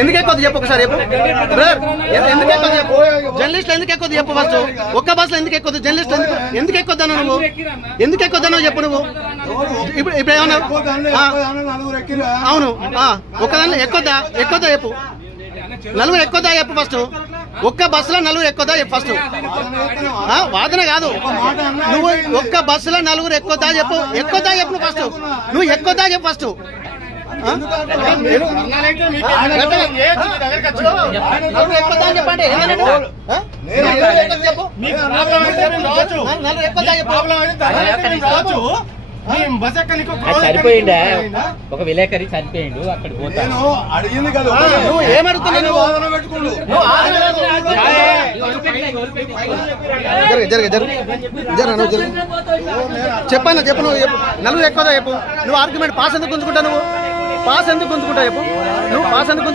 ఎందుకు ఎక్కువ చెప్పు ఒకసారి చెప్పు బ్రదర్, ఎందుకు ఎక్కువ చెప్పు? జర్నలిస్ట్ ఎందుకు ఎక్కువ చెప్పు ఫస్ట్. ఒక్క బస్సులో ఎందుకు ఎక్కువ? జర్నలిస్ట్ ఎందుకు ఎక్కువ నువ్వు? ఎందుకు ఎక్కువ చెప్పు నువ్వు. ఇప్పుడు ఏమన్నా అవును ఒక్కదాన్ని ఎక్కువదా చెప్పు. నలుగురు ఎక్కువదా చెప్పు ఫస్ట్. ఒక్క బస్సులో నలుగురు ఎక్కువదా చెప్పు ఫస్ట్. వాదన కాదు, నువ్వు ఒక్క బస్సులో నలుగురు ఎక్కువదా చెప్పు. ఎక్కువదా చెప్పు నువ్వు ఫస్ట్. నువ్వు ఎక్కువదా చెప్పు ఫస్ట్. చనిపోయిండా ఒక విలేకరి చనిపోయిండు అక్కడ పోతాను అడిగింది కదా. నువ్వు ఏమడుగుతున్నావు? చెప్పన్నా చెప్పు. నువ్వు చెప్పు. నలుగురు ఎక్కువదా చెప్పు. నువ్వు ఆర్గ్యుమెంట్ పాస్ ఎందుకు గుంజుకుంటావు? నువ్వు పాస్ ఎందుకు గుంజుకుంటావు చెప్పు. నువ్వు పాస్ ఎందుకు